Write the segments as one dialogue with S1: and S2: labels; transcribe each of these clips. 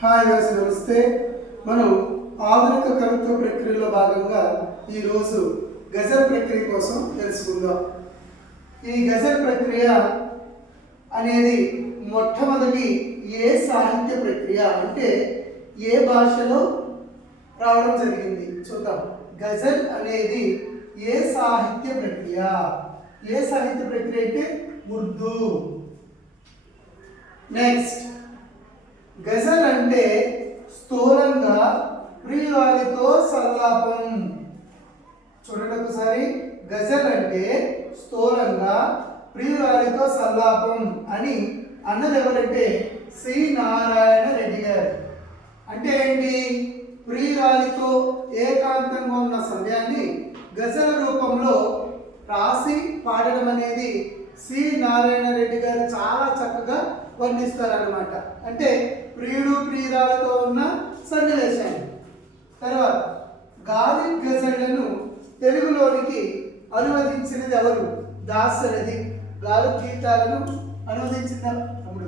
S1: Hi Vyas నమస్తే మనం ఆధునిక కవిత్వ ప్రక్రియలో భాగంగా ఈరోజు గజల్ ప్రక్రియ కోసం తెలుసుకుందాం. ఈ గజల్ ప్రక్రియ అనేది మొట్టమొదటి ఏ సాహిత్య ప్రక్రియ అంటే ఏ భాషలో రావడం జరిగింది చూద్దాం. గజల్ అనేది ఏ సాహిత్య ప్రక్రియ? ఏ సాహిత్య ప్రక్రియ అంటే ఉర్దూ. నెక్స్ట్ గజల్ అంటే స్థూలంగా ప్రియురాలితో సల్లాపం చూడండి ఒకసారి. గజల్ అంటే స్థూలంగా ప్రియురాలితో సల్లాపం అని అన్నది ఎవరంటే శ్రీ నారాయణ రెడ్డి గారు. అంటే ఏంటి? ప్రియురాలితో ఏకాంతంగా ఉన్న సమయాన్ని గజల రూపంలో రాసి పాడడం అనేది సి నారాయణ రెడ్డి గారు చాలా చక్కగా వర్ణిస్తారనమాట అంటే ప్రియుడు ప్రియురాలతో ఉన్న సన్నివేశాన్ని తర్వాత గాలి గజళ్ళను తెలుగులోనికి అనువదించినది ఎవరు దాసరథి. గాలి గీతాలను అనువదించిన తమ్ముడు.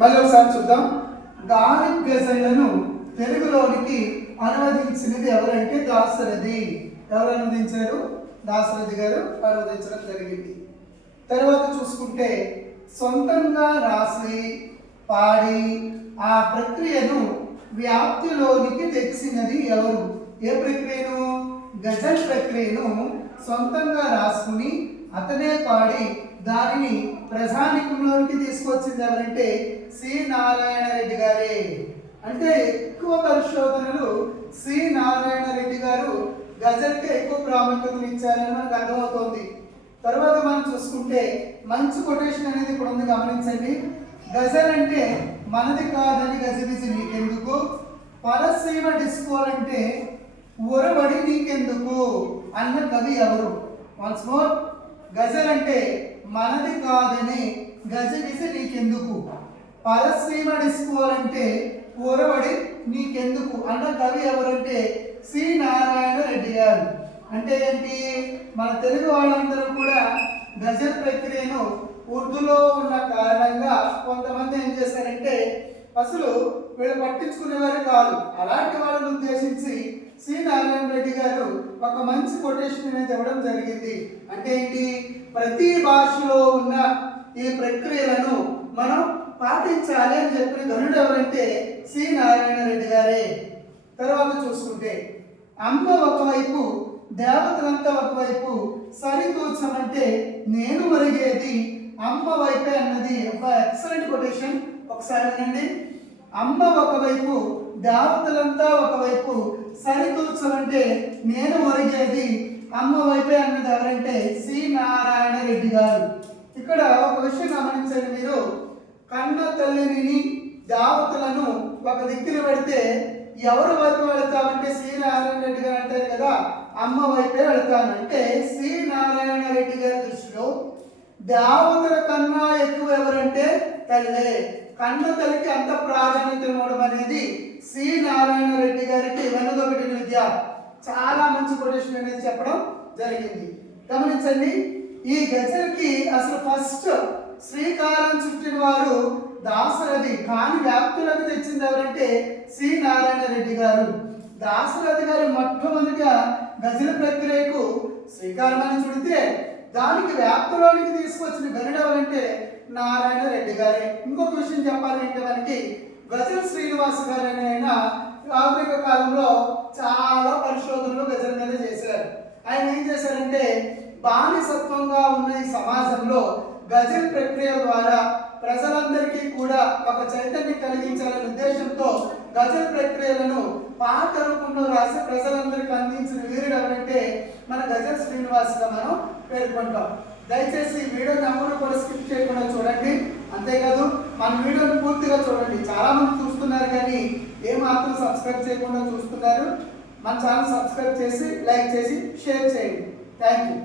S1: మళ్ళీ ఒకసారి చూద్దాం. గాలి గజళ్ళను తెలుగులోనికి అనువదించినది ఎవరంటే దాసరథి. ఎవరు అనువదించారు? దాసరథి గారు అనువదించడం జరిగింది. తర్వాత చూసుకుంటే సొంతంగా రాసి పాడి ఆ ప్రక్రియను వ్యాప్తిలోనికి తెచ్చినది ఎవరు? ఏ ప్రక్రియను? గజల్ ప్రక్రియను సొంతంగా రాసుకుని అతనే పాడి దానిని ప్రజానికంలోనికి తీసుకొచ్చింది ఎవరంటే సి. నారాయణ రెడ్డి గారే. అంటే ఎక్కువ పరిశోధనలు సి. నారాయణ రెడ్డి గారు గజల్కి ఎక్కువ ప్రాముఖ్యత ఇచ్చారని మనకు అర్థమవుతోంది. తర్వాత మనం చూసుకుంటే మంచి కొటేషన్ అనేది ఇప్పుడు ఉంది గమనించండి. గజల్ అంటే మనది కాదని గజిబిజి నీకెందుకు? పరసీమ డిస్కోలంటే ఒరబడి నీకెందుకు? అన్న కవి ఎవరు? వన్స్ మోర్ గజల్ అంటే మనది కాదని గజిబిజి నీకెందుకు? పరసీమ డిస్కోలంటే ఒరబడి నీకెందుకు? అన్న కవి ఎవరంటే సి. నారాయణ రెడ్డి గారు. అంటే ఏంటి? మన తెలుగు వాళ్ళందరూ కూడా గజల్ ప్రక్రియను ఉర్దూలో ఉన్న కారణంగా కొంతమంది ఏం చేశారంటే అసలు వీళ్ళు పట్టించుకునేవారు కాదు. అలాంటి వాళ్ళని ఉద్దేశించి సి. నారాయణ రెడ్డి గారు ఒక మంచి కొటేషన్ అనేది ఇవ్వడం జరిగింది. అంటే ఏంటి? ప్రతి భాషలో ఉన్న ఈ ప్రక్రియలను మనం పాటించాలి అని చెప్పిన గనుడు ఎవరంటే సి. నారాయణ రెడ్డి గారే. తర్వాత చూసుకుంటే అమ్మ ఒకవైపు దేవతలంతా ఒకవైపు సరితూచమంటే నేను ఒరిగేది అమ్మ వైపే అన్నది ఒక ఎక్సలెంట్ కొటేషన్ ఒకసారి వినండి. అమ్మ ఒకవైపు దేవతలంతా ఒకవైపు సరితూర్చమంటే నేను ఒరిగేది అమ్మ వైపే అన్నది ఎవరంటే సి. నారాయణ రెడ్డి గారు. ఇక్కడ ఒక విషయం గమనించండి మీరు. కన్న తల్లిని దేవతలను ఒక దిక్కున పెడితే ఎవరి వైపు వెళతామంటే సి. నారాయణ రెడ్డి గారు అంటారు కదా అమ్మ వైపే వెళతాను. అంటే సి. నారాయణ రెడ్డి గారు దేవతల కన్నా ఎక్కువ ఎవరంటే తల్లే. కన్న తల్లికి అంత ప్రాధాన్యత ఇవ్వడం అనేది సి. నారాయణ రెడ్డి గారికి వెనదొకటి విద్య. చాలా మంచి కొటేషన్ అనేది చెప్పడం జరిగింది. గమనించండి ఈ గజల్కి అసలు ఫస్ట్ శ్రీకారం చుట్టిన వారు దాసరథి కాని వ్యాప్తులకు తెచ్చింది ఎవరంటే సి. నారాయణ రెడ్డి గారు. దాసరథి గారు మొట్టమొదటిగా గజల ప్రక్రియకు శ్రీకారమని చుడితే దానికి వ్యాప్తిలోనికి తీసుకొచ్చిన గరుడు ఎవరంటే నారాయణ రెడ్డి గారే. ఇంకొక విషయం చెప్పాలంటే మనకి గజల్ శ్రీనివాస్ గారు అనే ఆయన ఆధునిక కాలంలో చాలా పరిశోధనలు గజల్ మీద చేశారు. ఆయన ఏం చేశారంటే బానిసత్వంగా ఉన్న ఈ సమాజంలో గజల్ ప్రక్రియ ద్వారా ప్రజలందరికీ కూడా ఒక చైతన్యం కలిగించాలనే ఉద్దేశంతో గజల్ ప్రక్రియలను పాట రూపంలో రాసి ప్రజలందరికీ అందించిన వీరుడు ఎవరంటే మన గజల్ శ్రీనివాస్గా మనం పేర్కొంటాం. దయచేసి వీడియో వీడియోని కూడా స్కిప్ చేయకుండా చూడండి. అంతేకాదు మన వీడియోని పూర్తిగా చూడండి. చాలా మంది చూస్తున్నారు కానీ ఏమాత్రం సబ్స్క్రైబ్ చేయకుండా చూస్తున్నారు. మన ఛానల్ సబ్స్క్రైబ్ చేసి లైక్ చేసి షేర్ చేయండి. Thank you